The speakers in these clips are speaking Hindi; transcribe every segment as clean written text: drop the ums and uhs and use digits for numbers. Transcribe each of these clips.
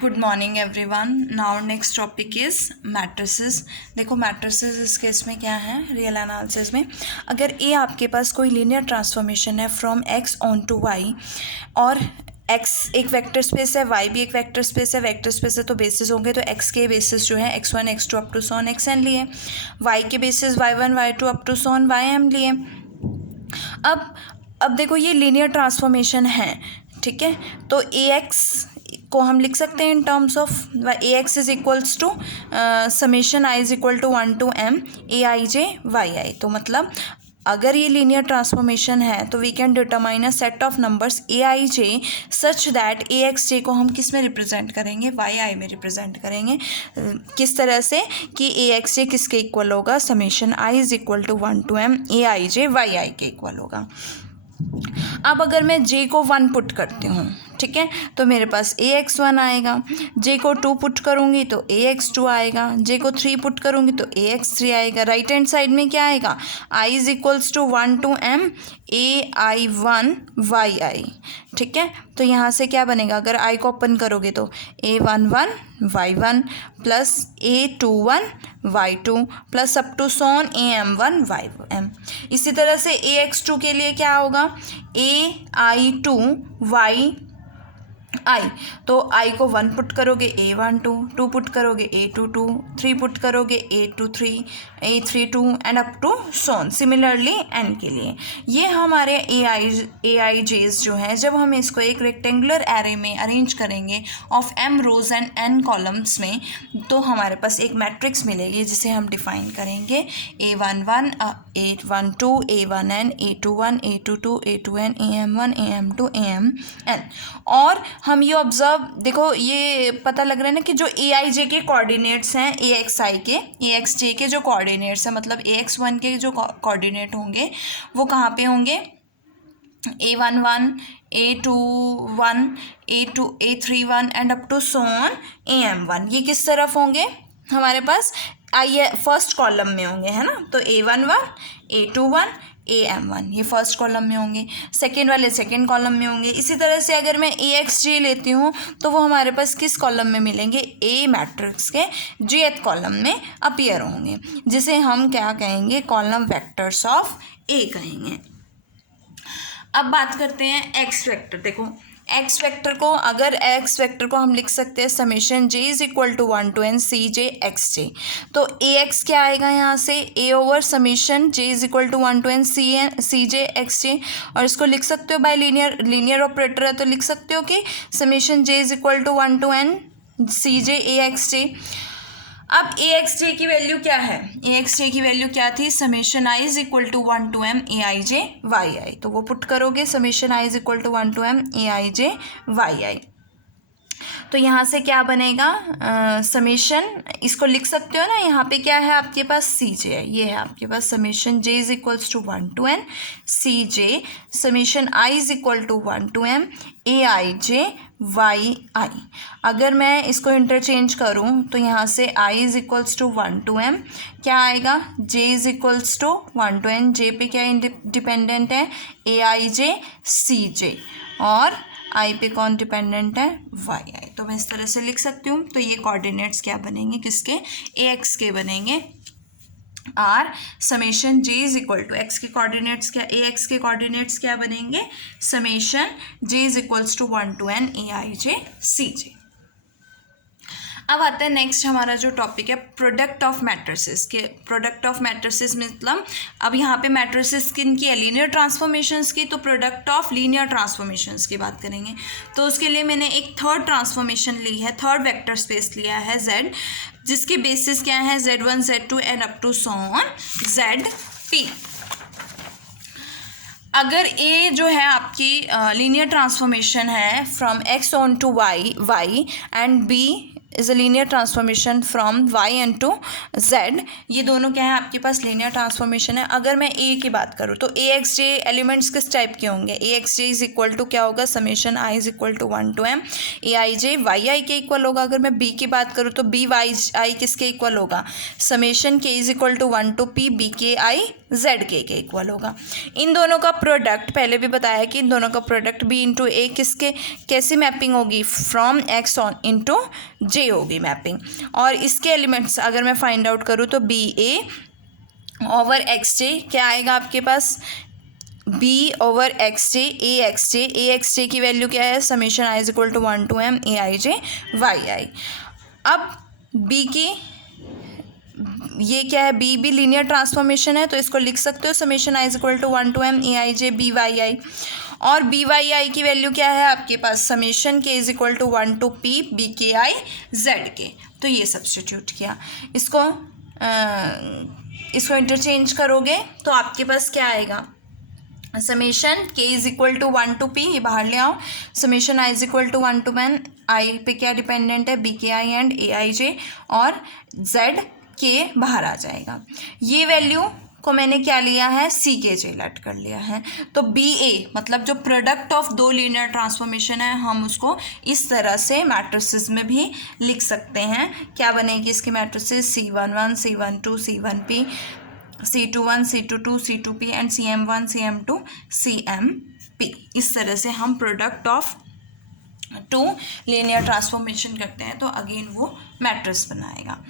Good morning everyone. Now next topic is matrices. देखो मैट्रिसेस इस केस में क्या है, रियल एनालिसिस में अगर ए आपके पास कोई लीनियर ट्रांसफॉर्मेशन है from X onto Y और एक्स एक वेक्टर स्पेस है, वाई भी एक वेक्टर स्पेस है, वेक्टर स्पेस है तो बेसिस होंगे, तो एक्स के बेसिस जो है x1 x2 up to so on xn लिए, वाई के basis y1 y2 up to so on ym लिए। अब देखो ये लीनियर ट्रांसफॉर्मेशन है, ठीक है। तो ए एक्स को हम लिख सकते हैं in terms of A x is equals to summation I is equal to 1 to m A I j y i. तो मतलब अगर ये लीनियर ट्रांसफॉर्मेशन है तो we can determine a set of numbers A I j such that A x j को हम किस में रिप्रेजेंट करेंगे, वाई आई में रिप्रेजेंट करेंगे। किस तरह से कि ए एक्स जे किसके इक्वल होगा, summation I is equal to 1 to m A I j y i के इक्वल होगा। अब अगर मैं j को 1 पुट करती हूँ, ठीक है, तो मेरे पास ax1 आएगा। j को 2 पुट करूँगी तो ax2 आएगा। j को 3 पुट करूँगी तो ax3 आएगा। राइट हैंड साइड में क्या आएगा, i is equals to 1 to m ai1 yi, ठीक है। तो यहाँ से क्या बनेगा, अगर i को ओपन करोगे तो a11 y1 plus a21 y2 plus up to so on am1 ym। इसी तरह से ax2 के लिए क्या होगा, ai2 y आई, तो आई को 1 पुट करोगे a12, 2 पुट करोगे a22, 3 पुट करोगे a23, a32 and up to so on. Similarly N के लिए ये हमारे ए आई जेज जो हैं, जब हम इसको एक रेक्टेंगुलर एरे में अरेंज करेंगे of m rows and n columns में, तो हमारे पास एक मैट्रिक्स मिलेगी जिसे हम डिफाइन करेंगे a11 a12 a1n a21 a22 a2n am1 am2 amn। और हम ये ऑब्जर्व, देखो ये पता लग रहा है ना कि जो ए आई जे के कोऑर्डिनेट्स हैं, ए एक्स आई के, ए एक्स जे के जो कोऑर्डिनेट्स हैं, मतलब ए एक्स वन के जो कोऑर्डिनेट होंगे वो कहाँ पे होंगे, a11 a21 a31 and up to Son am1। ये किस तरफ होंगे, हमारे पास आइए फर्स्ट कॉलम में होंगे, है ना। तो a11 a21 am1 ये फर्स्ट कॉलम में होंगे, सेकेंड वाले सेकेंड कॉलम में होंगे। इसी तरह से अगर मैं ए एक्स जे लेती हूँ तो वो हमारे पास किस कॉलम में मिलेंगे, ए मैट्रिक्स के jth कॉलम में अपीयर होंगे, जिसे हम क्या कहेंगे, कॉलम वेक्टर्स ऑफ ए कहेंगे। अब बात करते हैं एक्स वेक्टर। देखो एक्स वेक्टर को, अगर एक्स वेक्टर को हम लिख सकते हैं summation j is equal to 1 to n c j x j. तो ए एक्स क्या आएगा यहाँ से, a over summation j is equal to 1 to n c j x j. और इसको लिख सकते हो बाय लीनियर ऑपरेटर है तो लिख सकते हो कि summation j is equal to 1 to n c j a x j. अब ए एक्स जे की वैल्यू क्या है, ए एक्स जे की वैल्यू क्या थी, summation I is equal to 1 to m A I j y i. तो वो पुट करोगे summation I is equal to 1 to m A I j y i. तो यहाँ से क्या बनेगा, समेशन, इसको लिख सकते हो ना, यहाँ पे क्या है आपके पास, सी जे है, ये है आपके पास summation j is equals to 1 to n c j summation i is equal to 1 to m A I j y i. अगर मैं इसको इंटरचेंज करूँ तो यहाँ से i is equals to 1 to m क्या आएगा, j is equals to 1 to n, j पे क्या डिपेंडेंट है, ए आई जे सी जे, और आई पे कौन डिपेंडेंट है, वाई आई। तो मैं इस तरह से लिख सकती हूँ। तो ये कोऑर्डिनेट्स क्या बनेंगे, किसके, ए एक्स के बनेंगे, are summation j is equal to X के कोऑर्डिनेट्स क्या, ए एक्स के कोऑर्डिनेट्स क्या बनेंगे, summation j is equals to 1 to n A I J C J. अब आता है नेक्स्ट हमारा जो टॉपिक है प्रोडक्ट ऑफ मैट्रिसेस के। प्रोडक्ट ऑफ मैट्रिसेस मतलब अब यहाँ पे मैट्रिसेस किन की है, लीनियर ट्रांसफॉर्मेशंस की, तो प्रोडक्ट ऑफ लीनियर ट्रांसफॉर्मेशंस की बात करेंगे। तो उसके लिए मैंने एक थर्ड ट्रांसफॉर्मेशन ली है, थर्ड वेक्टर स्पेस लिया है z, जिसके बेसिस क्या है, z1 z2 and up to so on zp। अगर a जो है आपकी लीनियर ट्रांसफॉर्मेशन है from x onto y and b is a linear transformation from Y onto Z. ये दोनों क्या है आपके पास लीनियर ट्रांसफॉर्मेशन है। अगर मैं ए की बात करूँ तो ए एक्स जे एलिमेंट्स किस टाइप के होंगे, a x j is equal to क्या होगा, summation I is equal to 1 to m A I j y i के इक्वल होगा। अगर मैं बी की बात करूँ तो बी वाई आई किसके इक्वल होगा, समेशन के is equal to 1 to p B के आई जेड के इक्वल होगा। इन दोनों का प्रोडक्ट पहले भी बताया कि इन दोनों का प्रोडक्ट बी इंटू ए किसके कैसी मैपिंग होगी, फ्रॉम एक्स ऑन इंटू जे होगी मैपिंग। और इसके एलिमेंट्स अगर मैं फाइंड आउट करूँ तो b a over x j क्या आएगा आपके पास, b over x j a x j की वैल्यू क्या है, summation I is equal to 1 to m A I j y i. अब बी की ये क्या है, बी भी लीनियर ट्रांसफॉर्मेशन है तो इसको लिख सकते हो summation I is equal to 1 to m A I j b y i. और बी वाई आई की वैल्यू क्या है आपके पास, समेशन के is equal to 1 to p B के आई जेड के। तो ये सब्स्टिट्यूट किया, इसको इंटरचेंज करोगे तो आपके पास क्या आएगा, समेशन के is equal to 1 to p, ये बाहर ले आओ, summation I is equal to 1 to n, I पे क्या डिपेंडेंट है, बी के आई एंड ए आई जे, और जेड के बाहर आ जाएगा। ये वैल्यू को मैंने क्या लिया है, सी के जे लेट कर लिया है। तो बी ए मतलब जो प्रोडक्ट ऑफ दो लीनियर ट्रांसफॉर्मेशन है हम उसको इस तरह से मैट्रिसेस में भी लिख सकते हैं। क्या बनेगी इसकी matrices, C11 C12 C1p C21 C22 C2p and CM1 CM2 CMp। इस तरह से हम product of two linear transformation करते हैं तो अगेन वो मैट्रिक्स बनाएगा।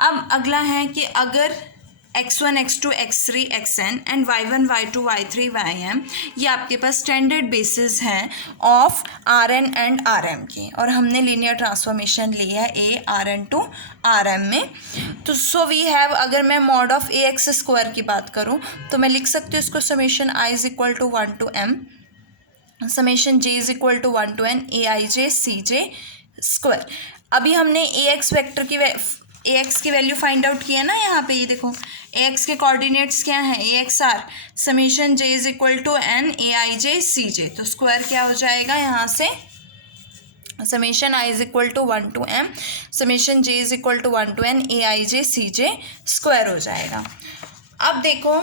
अब अगला है कि अगर x1 x2 x3 xn and y1 y2 y3 ym ये आपके पास स्टैंडर्ड बेसिस हैं ऑफ rn एंड rm के, और हमने लीनियर ट्रांसफॉर्मेशन ली है a rn टू rm में। तो सो वी हैव, अगर मैं mod of A X square की बात करूँ तो मैं लिख सकती हूँ इसको summation i is equal to 1 to m summation j is equal to 1 to n A I J C J square. अभी हमने ए एक्स वैक्टर की ए एक्स की वैल्यू फाइंड आउट किया ना, यहाँ पे ये देखो ए एक्स के कोऑर्डिनेट्स क्या हैं, a x r summation j is equal to n a I J C j. तो स्क्वायर क्या हो जाएगा यहाँ से, summation I is equal to 1 to m summation j is equal to 1 to n A I J C J square हो जाएगा। अब देखो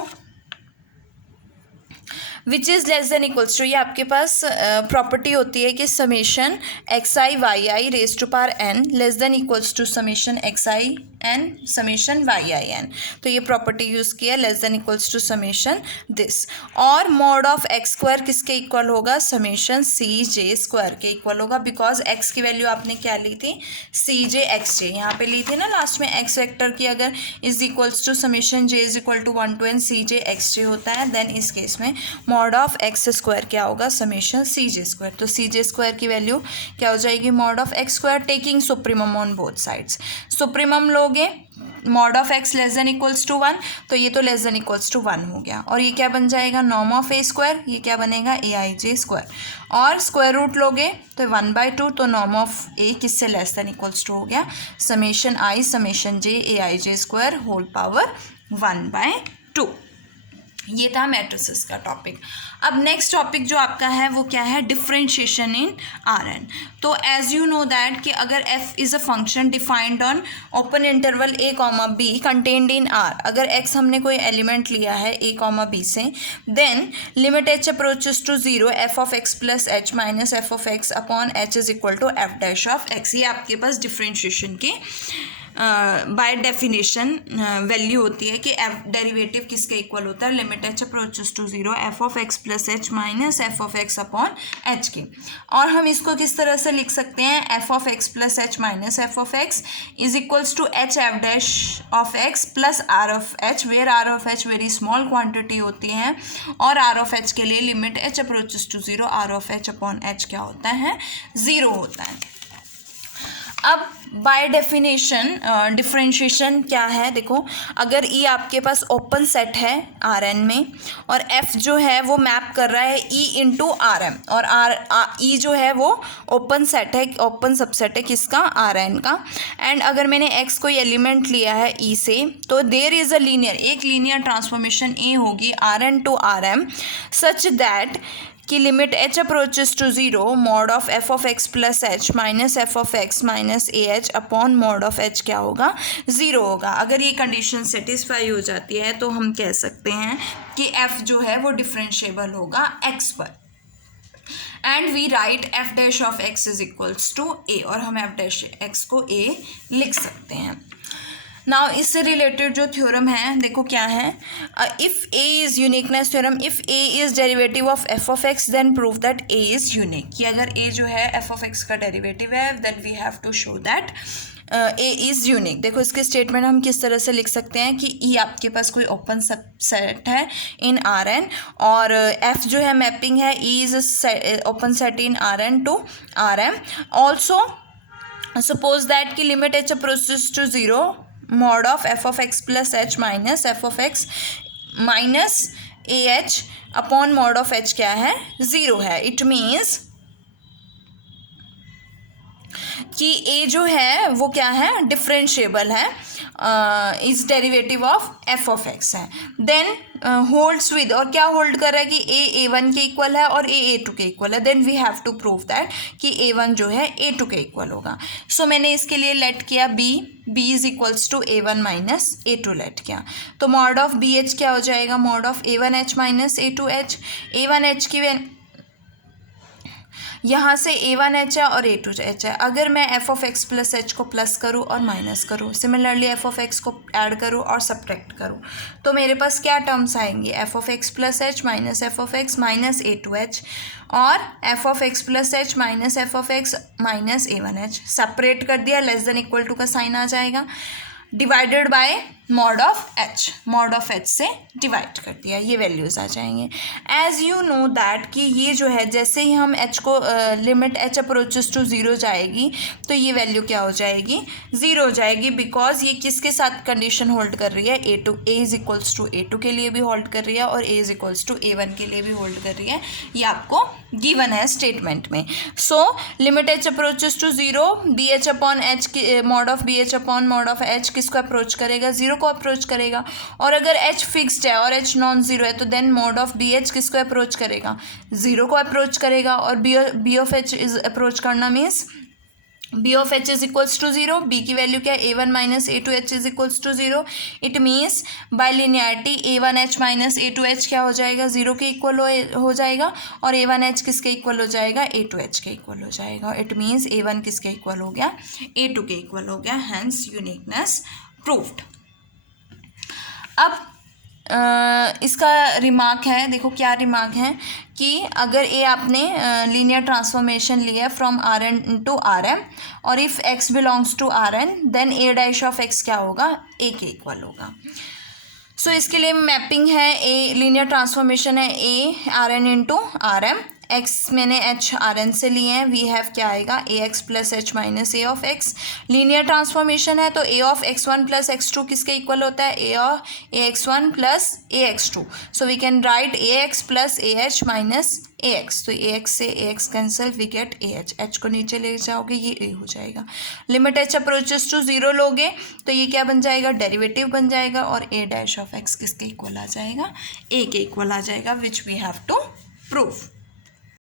which is less than equals to, ये आपके पास प्रॉपर्टी होती है कि summation x i y i raise to power N less than equals to summation x I N summation Y I N. तो ये प्रॉपर्टी यूज़ किया, less than equals to summation this. और मॉड ऑफ एक्स स्क्वायर किसके इक्वल होगा, समेशन सी जे स्क्वायर के इक्वल होगा, बिकॉज एक्स की वैल्यू आपने क्या ली थी, सी जे एक्स जे यहाँ पे ली थी ना लास्ट में। एक्स वेक्टर की अगर is equals to summation j is equal to 1 to n c j x j होता है, देन इस केस में मॉड ऑफ एक्स स्क्वायर क्या होगा, समेशन सी जे स्क्वायर। तो सी जे स्क्वायर की वैल्यू क्या हो जाएगी, mod of x square taking supremum on both sides. Supremum लोगे mod of x less than equals to 1, तो ये तो लेस देन इक्वल्स टू 1 हो गया, और ये क्या बन जाएगा, नॉर्म ऑफ ए स्क्वायर, ये क्या बनेगा ए आई जे स्क्वायर। और स्क्वायर रूट लोगे तो 1/2, तो नॉर्म ऑफ ए किससे लेस देन इक्वल्स टू हो गया, summation I summation J A I J square whole power 1/2। ये था मैट्रिसेस का टॉपिक। अब नेक्स्ट टॉपिक जो आपका है वो क्या है, डिफरेंशिएशन इन आर एन। तो एज यू नो दैट कि अगर F is a function defined on open interval A comma B contained in R, अगर एक्स हमने कोई एलिमेंट लिया है ए कॉमा बी से, then limit H approaches to 0 F of x plus H minus F of X upon H is equal to F dash of X. ये आपके पास डिफरेंशिएशन की बाय डेफिनेशन वैल्यू होती है कि एफ डेरिवेटिव किसके इक्वल होता है, limit H approaches to 0 F of x plus H minus F of X upon H की। और हम इसको किस तरह से लिख सकते हैं, F of x plus H minus F of x is equals to H F dash of x plus R of H, where R of H very small quantity होती है, और आर ऑफ एच के लिए limit H approaches to 0 R of H upon H क्या होता है, 0 होता है। अब बाय डेफिनेशन डिफरेंशिएशन क्या है, देखो अगर ई आपके पास ओपन सेट है आर एन में, और एफ जो है वो मैप कर रहा है ई इंटू आर एम, और ई जो है वो ओपन सेट है, ओपन सबसेट है किसका, आर एन का। एंड अगर मैंने एक्स कोई एलिमेंट लिया है ई से, तो देयर इज़ अ लीनियर, एक लीनियर ट्रांसफॉर्मेशन ए होगी r n to r m such that कि limit h approaches to zero mod of f of x plus H minus F of x minus a h upon mod of h क्या होगा, ज़ीरो होगा। अगर ये कंडीशन सेटिस्फाई हो जाती है तो हम कह सकते हैं कि f जो है वो डिफरेंशिएबल होगा x पर। And we write f dash of x is equals to a, और हम एफ डैश एक्स को ए लिख सकते हैं। नाउ इससे रिलेटेड जो थ्योरम है देखो क्या है, if A is uniqueness theorem, if A is derivative of F of X then prove that A is unique, कि अगर ए जो है एफ ऑफ एक्स का डेरिवेटिव है then we have to show that A is unique. देखो इसके स्टेटमेंट हम किस तरह से लिख सकते हैं कि ई आपके पास कोई ओपन सबसेट है इन आर एन, और एफ जो है मैपिंग है e is open set in are n to r m. Also suppose that की limit H approaches to zero mod of F of x plus H minus F of x minus a h upon mod of h क्या है, ज़ीरो है। इट मीन्स कि ए जो है वो क्या है, डिफरेंशिएबल है, is derivative of F of x है। देन होल्ड्स विद, और क्या होल्ड कर रहा है कि ए वन के इक्वल है और ए टू के इक्वल है, then we have to prove that कि ए वन जो है ए टू के इक्वल होगा। सो मैंने इसके लिए लेट किया B is equals to A one minus A two let किया, तो मॉड ऑफ बी एच क्या हो जाएगा, mod of A one H minus A two H. A one H की यहाँ से ए वन एच है और ए टू एच है, अगर मैं F of x plus H को प्लस करूँ और माइनस करूँ, सिमिलरली एफ ऑफ एक्स को ऐड करूँ और सब्ट्रैक्ट करूँ, तो मेरे पास क्या टर्म्स आएंगे, f of x plus H minus F of x minus A two h, और f of x plus H minus F of x minus a one h. Separate कर दिया, लेस देन इक्वल टू का साइन आ जाएगा, divided by mod of h से डिवाइड कर दिया, ये वैल्यूज़ आ जाएंगे। एज यू नो दैट कि ये जो है जैसे ही हम एच को limit H approaches to zero जाएगी तो ये वैल्यू क्या हो जाएगी, ज़ीरो हो जाएगी, बिकॉज ये किसके साथ कंडीशन होल्ड कर रही है, A is equals to A two के लिए भी होल्ड कर रही है और A is equals to A one के लिए भी होल्ड कर रही है, ये आपको गिवन है स्टेटमेंट में। So limit H approaches to zero B H upon H, mod of B H upon mod of H किसको अप्रोच करेगा, ज़ीरो को अप्रोच करेगा, और अगर h फिक्स्ड है और h नॉन ज़ीरो है तो then mod of B h किसको अप्रोच करेगा, ज़ीरो को अप्रोच करेगा, और b of h is approach करना means b of h is equals to zero, b की वैल्यू क्या है, a one minus A two h is equals to zero. It means by linearity a one H minus A two h क्या हो जाएगा, ज़ीरो के इक्वल हो जाएगा, और ए वन एच किसके इक्वल हो जाएगा, ए टू एच के इक्वल हो जाएगा। इट मीन्स ए वन किसके इक्वल हो गया, ए टू के इक्वल हो गया, हैंस यूनिकनेस प्रूव्ड। अब इसका रिमार्क है, देखो क्या रिमार्क है कि अगर ए आपने लीनियर ट्रांसफॉर्मेशन लिया from r n to r m, और if x belongs to r n then a dash of x क्या होगा, ए के इक्वल होगा। सो इसके लिए मैपिंग है, ए लीनियर ट्रांसफॉर्मेशन है a r n into r m, x मैंने एच आर एन से लिए हैं, वी हैव क्या आएगा, a x plus H minus a of x. Linear transformation है तो a of x one plus x two किसके इक्वल होता है, a x one plus a x two, so we can write a x plus a h minus a x, तो ए एक्स से a x cancel, we get A H, H को नीचे ले जाओगे ये ए हो जाएगा। Limit H approaches to zero लोगे तो ये क्या बन जाएगा, डेरिवेटिव बन जाएगा, और ए डैश ऑफ एक्स किसके इक्वल आ जाएगा, ए के इक्वल आ जाएगा, which we have to prove.